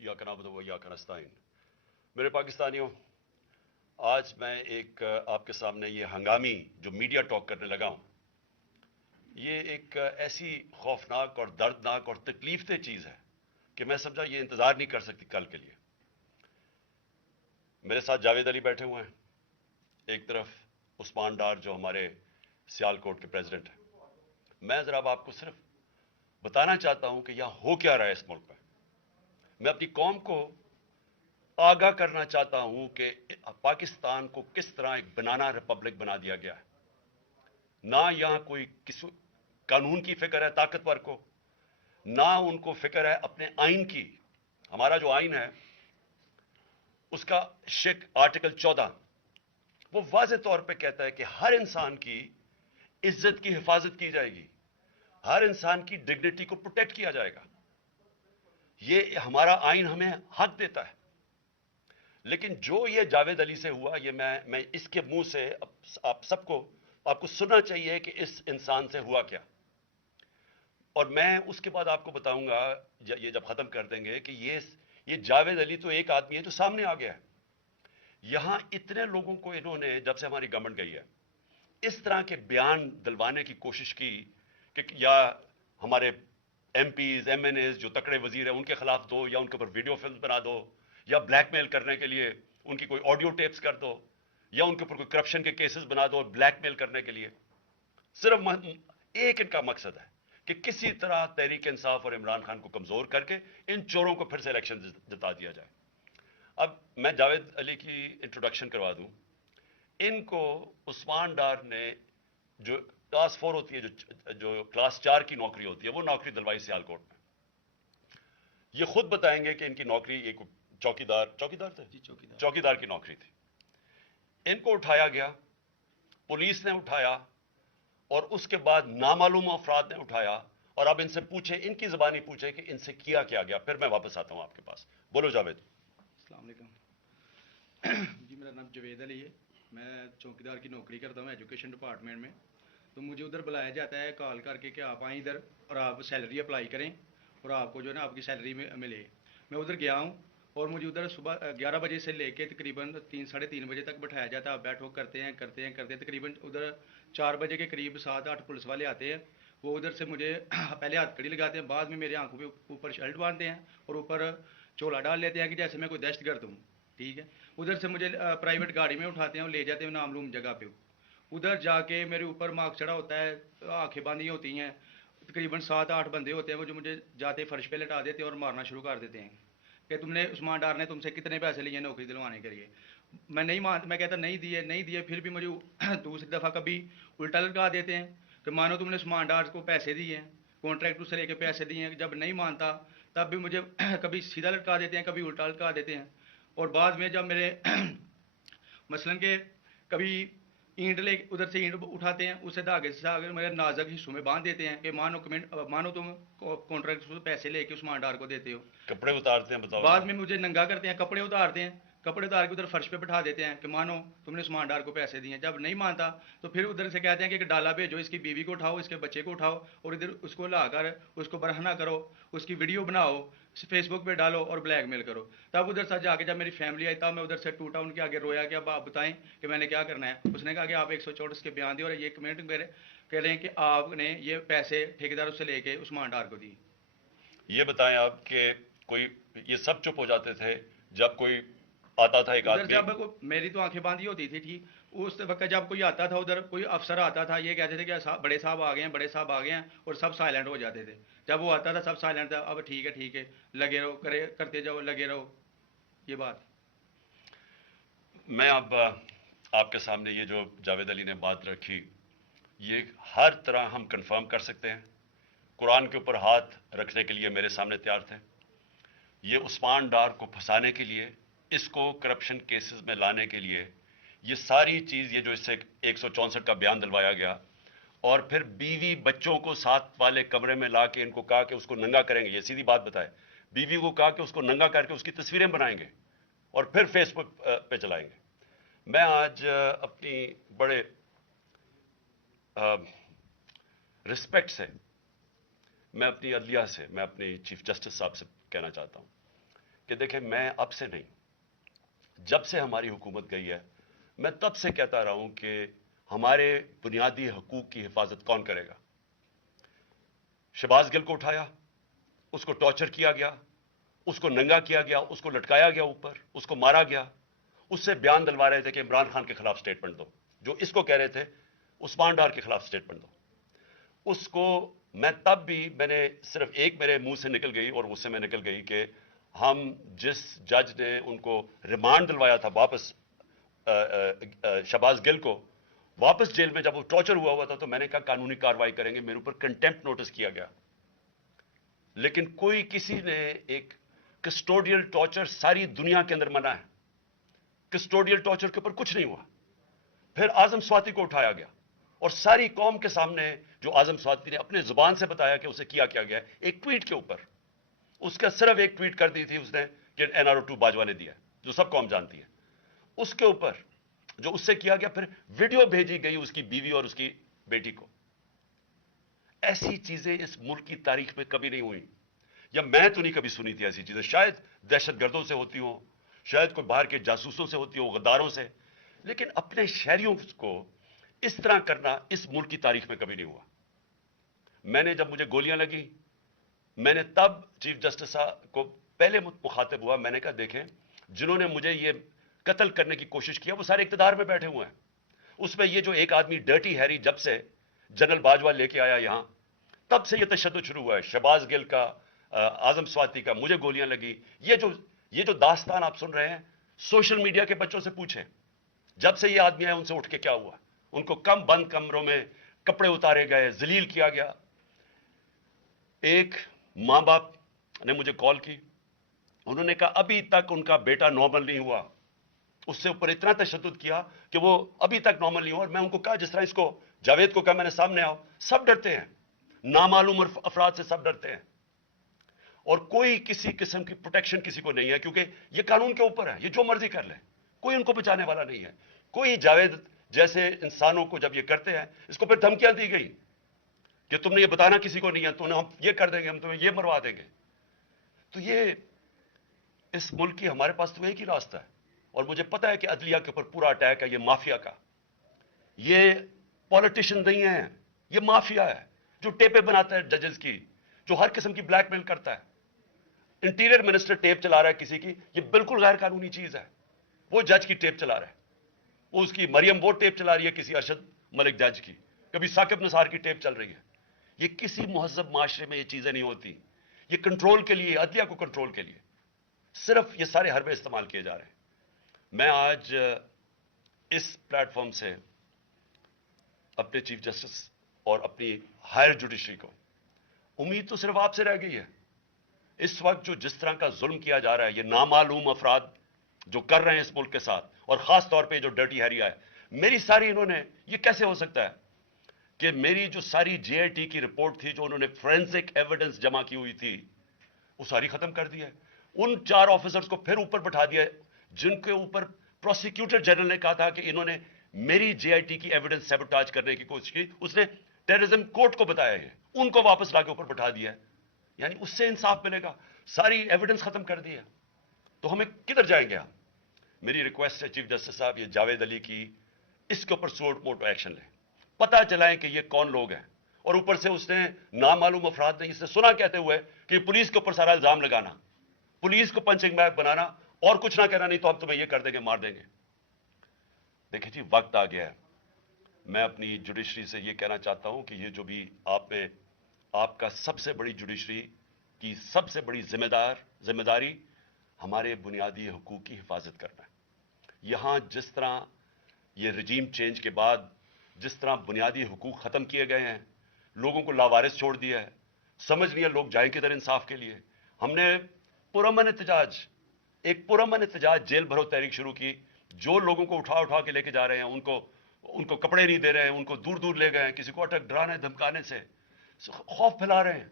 इय्याका नअबुदु व इय्याका नस्तईन। मेरे पाकिस्तानियों, आज मैं एक आपके सामने ये हंगामी जो मीडिया टॉक करने लगा हूं, ये एक ऐसी खौफनाक और दर्दनाक और तकलीफदेह चीज है कि मैं समझा ये इंतजार नहीं कर सकती कल के लिए। मेरे साथ जावेद अली बैठे हुए हैं, एक तरफ उस्मान डार जो हमारे सियालकोट के प्रेसिडेंट हैं। मैं जरा अब आपको सिर्फ बताना चाहता हूं कि यहां हो क्या रहा है इस मुल्क में। मैं अपनी कौम को आगाह करना चाहता हूं कि पाकिस्तान को किस तरह एक बनाना रिपब्लिक बना दिया गया है। ना यहां कोई किसी कानून की फिक्र है ताकतवर को, ना उनको फिक्र है अपने आइन की। हमारा जो आइन है उसका आर्टिकल 14 वो वाज़ेह तौर पे कहता है कि हर इंसान की इज्जत की हिफाजत की जाएगी, हर इंसान की डिग्निटी को प्रोटेक्ट किया जाएगा। ये हमारा आइन हमें हक देता है। लेकिन जो ये जावेद अली से हुआ, ये मैं इसके मुंह से आप सबको आपको सुनना चाहिए कि इस इंसान से हुआ क्या। और मैं उसके बाद आपको बताऊंगा, ये जब खत्म कर देंगे, कि ये जावेद अली तो एक आदमी है जो सामने आ गया है। यहां इतने लोगों को इन्होंने, जब से हमारी गवर्नमेंट गई है, इस तरह के बयान दिलवाने की कोशिश की कि या हमारे एमपीज एमएनएज जो तकड़े वजीर हैं उनके खिलाफ दो, या उनके ऊपर वीडियो फिल्म बना दो, या ब्लैकमेल करने के लिए उनकी कोई ऑडियो टेप्स कर दो, या उनके ऊपर कोई करप्शन के केसेस बना दो ब्लैकमेल करने के लिए। सिर्फ एक इनका मकसद है कि किसी तरह तहरीक इंसाफ और इमरान खान को कमजोर करके इन चोरों को फिर से इलेक्शन जिता दिया जाए। अब मैं जावेद अली की इंट्रोडक्शन करवा दूं। इनको उस्मान डार ने, जो क्लास 4 होती है, जो क्लास 4 की नौकरी होती है, वो नौकरी दिलवाई सियालकोट में। ये खुद बताएंगे कि इनकी नौकरी एक चौकीदार थे जी, चौकीदार की नौकरी थी। इनको उठाया गया, पुलिस ने उठाया, और उसके बाद नामालूम अफराद ने उठाया। और अब इनसे पूछे, इनकी जबानी पूछे कि इनसे किया क्या गया। फिर मैं वापस आता हूं आपके पास। बोलो जावेद। अस्सलाम वालेकुम जी, मेरा नाम जावेद अली है। मैं चौकीदार की नौकरी करता हूँ एजुकेशन डिपार्टमेंट में। तो मुझे उधर बुलाया जाता है कॉल करके कि आप आएँ इधर और आप सैलरी अप्लाई करें और आपको जो है ना आपकी सैलरी में मिले। मैं उधर गया हूँ और मुझे उधर सुबह 11 बजे से लेके तकरीबन 3 साढ़े 3 बजे तक बैठाया जाता है। आप बैठो, करते हैं तकरीबन उधर 4 बजे के करीब 7-8 पुलिस वाले आते हैं। वो उधर से मुझे पहले हथकड़ी लगाते हैं, बाद में मेरे आंखों के ऊपर शर्ट बांधते हैं और ऊपर चोला डाल लेते हैं कि जैसे मैं कोई दहशतगर्द हूँ। ठीक है, उधर से मुझे प्राइवेट गाड़ी में उठाते हैं और ले जाते हैं नामलूम जगह पे। उधर जाके मेरे ऊपर मार्क्स चढ़ा होता है, आंखें बांधी होती हैं। तकरीबन 7-8 बंदे होते हैं वो जो मुझे जाते फर्श पे लटा देते हैं और मारना शुरू कर देते हैं कि तुमने, उस्मान डार ने तुमसे कितने पैसे लिए नौकरी दिलवाने के लिए। मैं कहता नहीं दिए। फिर भी मुझे दूसरी दफ़ा कभी उल्टा लटका देते हैं कि मानो तुमने उस्मान डार को पैसे दिए हैं, कॉन्ट्रैक्ट से लेके पैसे दिए हैं। जब नहीं मानता तब भी मुझे कभी सीधा लटका देते हैं, कभी उल्टा लटका देते हैं। और बाद में जब मेरे मसलन के कभी ईंट ले उधर से ईंट उठाते हैं, उसे धागे से मेरे नाजुक हिस्सों में बांध देते हैं कि मानो तुम कॉन्ट्रैक्ट से पैसे लेके उस्मान डार को देते हो। कपड़े उतारते हैं, बताओ। बाद में मुझे नंगा करते हैं, कपड़े उतारते हैं, कपड़े उतार के उधर फर्श पे बैठा देते हैं कि मानो तुमने उस्मान डार को पैसे दिए। जब नहीं मानता तो फिर उधर से कहते हैं कि डाला भेजो, इसकी बीवी को उठाओ, इसके बच्चे को उठाओ और इधर उसको लाकर उसको बरहना करो, उसकी वीडियो बनाओ, फेसबुक पे डालो और ब्लैकमेल करो। तब उधर से जाके जब मेरी फैमिली आई तब मैं उधर से टूटा, उनके आगे रोया कि अब आप बताएं कि मैंने क्या करना है। उसने कहा कि आप 124 के बयान दिए और ये कमेंट मेरे कह रहे हैं कि आपने ये पैसे ठेकेदारों से लेके उस्मान डार को दिए। ये बताएं आप कि कोई, ये सब चुप हो जाते थे जब कोई आता था एक उधर आदमी? जब मेरी तो आंखें बांधी होती थी ठीक उस वक्त जब कोई आता था, उधर कोई अफसर आता था, ये कहते थे कि बड़े साहब आ गए हैं, बड़े साहब आ गए हैं, और सब साइलेंट हो जाते थे। जब वो आता था सब साइलेंट था। अब ठीक है लगे रहो, करते जाओ, लगे रहो। ये बात मैं अब आपके सामने ये जो जावेद अली ने बात रखी, ये हर तरह हम कंफर्म कर सकते हैं। कुरान के ऊपर हाथ रखने के लिए मेरे सामने तैयार थे। ये उस्मान डार को फंसाने के लिए, इसको करप्शन केसेस में लाने के लिए, ये सारी चीज़, ये जो इससे 164 का बयान दिलवाया गया, और फिर बीवी बच्चों को साथ वाले कमरे में ला के इनको कहा कि उसको नंगा करेंगे। ये सीधी बात बताए, बीवी को कहा कि उसको नंगा करके उसकी तस्वीरें बनाएंगे और फिर फेसबुक पे चलाएंगे। मैं आज अपनी बड़े रिस्पेक्ट से, मैं अपनी अदलिया से, मैं अपनी चीफ जस्टिस साहब से कहना चाहता हूं کہ دیکھیں میں اب سے نہیں, جب سے ہماری حکومت گئی ہے میں تب سے کہتا رہا ہوں کہ ہمارے بنیادی حقوق کی حفاظت کون کرے گا. شہباز گل کو اٹھایا, اس کو ٹارچر کیا گیا, اس کو ننگا کیا گیا, اس کو لٹکایا گیا اوپر, اس کو مارا گیا, اس سے بیان دلوا رہے تھے کہ عمران خان کے خلاف سٹیٹمنٹ دو, جو اس کو کہہ رہے تھے عثمان ڈار کے خلاف سٹیٹمنٹ دو. اس کو میں تب بھی, میں نے صرف ایک میرے منہ سے نکل گئی اور اس سے میں نکل گئی کہ ہم جس جج نے ان کو ریمانڈ دلوایا تھا واپس شہباز گل کو واپس جیل میں, جب وہ ٹارچر ہوا تھا تو میں نے کہا قانونی کارروائی کریں گے. میرے اوپر کنٹیمپٹ نوٹس کیا گیا, لیکن کوئی کسی نے ایک کسٹوڈیل ٹارچر ساری دنیا کے اندر منع ہے, کسٹوڈیل ٹارچر کے اوپر کچھ نہیں ہوا. پھر اعظم سواتی کو اٹھایا گیا اور ساری قوم کے سامنے جو اعظم سواتی نے اپنے زبان سے بتایا کہ اسے کیا گیا, ایک ٹویٹ کے اوپر, اس کا صرف ایک ٹویٹ کر دی تھی اس نے کہ NRO2 باجوہ نے دیا, جو سب قوم جانتی ہے. اس کے اوپر جو اس سے کیا گیا, پھر ویڈیو بھیجی گئی اس کی بیوی اور اس کی بیٹی کو. ایسی چیزیں اس ملک کی تاریخ میں کبھی نہیں ہوئی, یا میں تو نہیں کبھی سنی تھی ایسی چیزیں. شاید دہشت گردوں سے ہوتی ہوں, شاید کوئی باہر کے جاسوسوں سے ہوتی ہوں, غداروں سے, لیکن اپنے شہریوں کو اس طرح کرنا اس ملک کی تاریخ میں کبھی نہیں ہوا. میں نے جب مجھے گولیاں لگی, میں نے تب چیف جسٹس کو پہلے مخاطب ہوا, میں نے کہا دیکھیں جنہوں نے مجھے یہ قتل کرنے کی کوشش کیا وہ سارے اقتدار میں بیٹھے ہوئے ہیں. اس میں یہ جو ایک آدمی ڈرٹی ہیری جب سے جنرل باجوہ لے کے آیا یہاں, تب سے یہ تشدد شروع ہوا ہے. شہباز گل کا, اعظم سواتی کا, مجھے گولیاں لگی, یہ جو داستان آپ سن رہے ہیں, سوشل میڈیا کے بچوں سے پوچھیں جب سے یہ آدمی آئے ان سے اٹھ کے کیا ہوا. ان کو کم بند کمروں میں کپڑے اتارے گئے, ذلیل کیا گیا. ایک ماں باپ نے مجھے کال کی, انہوں نے کہا ابھی تک ان کا بیٹا نارمل نہیں ہوا. اس سے اوپر اتنا تشدد کیا کہ وہ ابھی تک نارمل نہیں ہوا. اور میں ان کو کہا جس طرح اس کو جاوید کو کہا میں نے سامنے آؤ, سب ڈرتے ہیں, نامعلوم افراد سے سب ڈرتے ہیں, اور کوئی کسی قسم کی پروٹیکشن کسی کو نہیں ہے, کیونکہ یہ قانون کے اوپر ہے, یہ جو مرضی کر لیں, کوئی ان کو بچانے والا نہیں ہے. کوئی جاوید جیسے انسانوں کو جب یہ کرتے ہیں, اس کو پھر دھمکیاں دی گئی کہ تم نے یہ بتانا کسی کو نہیں ہے, ہم یہ کر دیں گے, ہم تمہیں یہ مروا دیں گے. تو یہ اس ملک کی ہمارے پاس تو ایک ہی راستہ ہے, اور مجھے پتا ہے کہ عدلیہ کے اوپر پورا اٹیک ہے, یہ مافیا کا. یہ پولیٹیشین نہیں ہے, یہ مافیا ہے جو ٹیپیں بناتا ہے ججز کی, جو ہر قسم کی بلیک میل کرتا ہے. انٹیریئر منسٹر ٹیپ چلا رہا ہے کسی کی, یہ بالکل غیر قانونی چیز ہے. وہ جج کی ٹیپ چلا رہا ہے, وہ اس کی مریم وہ ٹیپ چلا رہی ہے کسی ارشد ملک جج کی, کبھی ثاقب نثار کی ٹیپ چل رہی ہے. یہ کسی مہذب معاشرے میں یہ چیزیں نہیں ہوتی. یہ کنٹرول کے لیے, عدلیہ کو کنٹرول کے لیے صرف یہ سارے حربے استعمال کیے جا رہے ہیں. میں آج اس پلیٹ فارم سے اپنے چیف جسٹس اور اپنی ہائر جوڈیشری کو, امید تو صرف آپ سے رہ گئی ہے. اس وقت جو جس طرح کا ظلم کیا جا رہا ہے, یہ نامعلوم افراد جو کر رہے ہیں اس ملک کے ساتھ, اور خاص طور پہ جو ڈرٹی ہیریا ہے, میری ساری انہوں نے, یہ کیسے ہو سکتا ہے کہ میری جو ساری JIT کی رپورٹ تھی, جو انہوں نے فورینسک ایویڈنس جمع کی ہوئی تھی, وہ ساری ختم کر دی ہے. ان 4 آفیسرز کو پھر اوپر بٹھا دیا جن کے اوپر پروسیکیوٹر جنرل نے کہا تھا کہ انہوں نے میری JIT کی ایویڈنس سیبوٹاج کرنے کی کوشش کی. اس نے ٹیررزم کورٹ کو بتایا ہے, ان کو واپس لا کے اوپر بٹھا دیا ہے. یعنی اس سے انصاف ملے گا, ساری ایویڈنس ختم کر دی ہے, تو ہمیں کدھر جائیں گے ہم؟ میری ریکویسٹ ہے چیف جسٹس صاحب, یہ جاوید علی کی, اس کے اوپر سوٹ موٹو ایکشن لیں, پتہ چلائیں کہ یہ کون لوگ ہیں. اور اوپر سے اس نے نامعلوم افراد نے اس سے سنا کہتے ہوئے کہ پولیس کے اوپر سارا الزام لگانا, پولیس کو پنچنگ بیگ بنانا, اور کچھ نہ کہنا, نہیں تو ہم تمہیں یہ کر دیں گے, مار دیں گے. دیکھیں جی, وقت آ گیا ہے. میں اپنی جوڈیشری سے یہ کہنا چاہتا ہوں کہ یہ جو بھی آپ کا سب سے بڑی جوڈیشری کی سب سے بڑی ذمہ داری ہمارے بنیادی حقوق کی حفاظت کرنا ہے. یہاں جس طرح یہ رجیم چینج کے بعد جس طرح بنیادی حقوق ختم کیے گئے ہیں, لوگوں کو لاوارث چھوڑ دیا ہے, سمجھ نہیں ہے لوگ جائیں کدھر انصاف کے لیے. ہم نے پرامن احتجاج جیل بھرو تحریک شروع کی, جو لوگوں کو اٹھا کے لے کے جا رہے ہیں, ان کو کپڑے نہیں دے رہے ہیں, ان کو دور دور لے گئے ہیں, کسی کو اٹک ڈرانے دھمکانے سے خوف پھیلا رہے ہیں.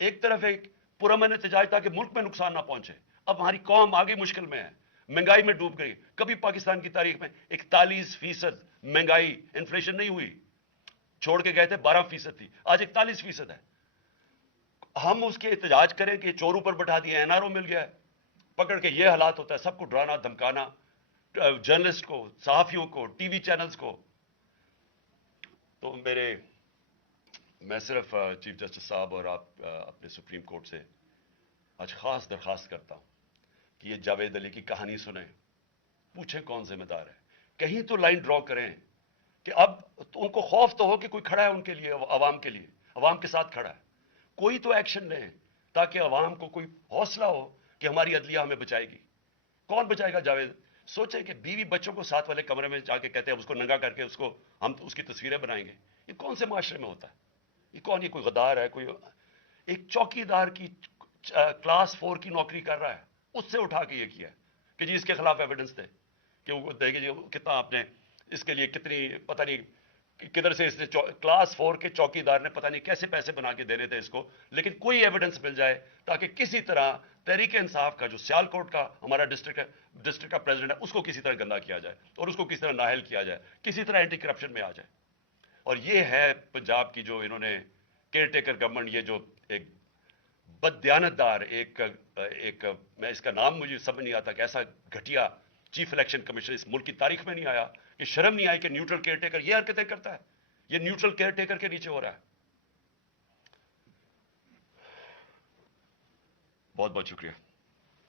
ایک طرف ایک پرامن احتجاج تاکہ ملک میں نقصان نہ پہنچے. اب ہماری قوم آگے مشکل میں ہے, مہنگائی میں ڈوب گئی. کبھی پاکستان کی تاریخ میں 41% مہنگائی انفلیشن نہیں ہوئی, چھوڑ کے گئے تھے 12% تھی, آج 41% ہے. ہم اس کے احتجاج کریں کہ چور اوپر بٹھا دیے, NRO مل گیا ہے, पकड़ के ये हालात होता है, सबको डराना धमकाना, जर्नलिस्ट को, सहाफियों को, टीवी चैनल्स को। तो मैं सिर्फ चीफ जस्टिस साहब और आप अपने सुप्रीम कोर्ट से आज खास दरखास्त करता हूं कि ये जावेद अली की कहानी सुने, पूछें कौन जिम्मेदार है, कहीं तो लाइन ड्रॉ करें कि अब तो उनको खौफ तो हो कि कोई खड़ा है उनके लिए, अवाम के लिए, अवाम के साथ खड़ा है, कोई तो एक्शन लें ताकि अवाम को कोई हौसला हो कि हमारी अदलिया हमें बचाएगी। कौन बचाएगा जावेद? सोचें कि बीवी बच्चों को साथ वाले कमरे में जाके कहते हैं उसको नंगा करके उसको हम उसकी तस्वीरें बनाएंगे। ये कौन से माशरे में होता है? ये कौन, ये कोई गद्दार है? कोई एक चौकीदार की क्लास 4 की नौकरी कर रहा है, उससे उठा के ये किया कि जी इसके खिलाफ एविडेंस दे, कि वो देखे जी कितना आपने इसके लिए कितनी, पता नहीं किधर से इसने क्लास 4 के चौकीदार ने पता नहीं कैसे पैसे बना के देने थे इसको, लेकिन कोई एविडेंस मिल जाए ताकि किसी तरह तहरीक इंसाफ का जो सियालकोट का हमारा डिस्ट्रिक्ट का प्रेसिडेंट है उसको किसी तरह गंदा किया जाए और उसको किसी तरह नाहल किया जाए, किसी तरह एंटी करप्शन में आ जाए। और ये है पंजाब की जो इन्होंने केयर टेकर गवर्नमेंट, ये जो एक बददियानतदार एक मैं इसका नाम मुझे समझ नहीं आता कि ऐसा घटिया चीफ इलेक्शन कमीशन इस मुल्क की तारीख में नहीं आया, कि शर्म नहीं आई कि न्यूट्रल केयर टेकर ये हरकतें करता है। ये न्यूट्रल केयर टेकर के नीचे हो रहा है। बहुत बहुत शुक्रिया।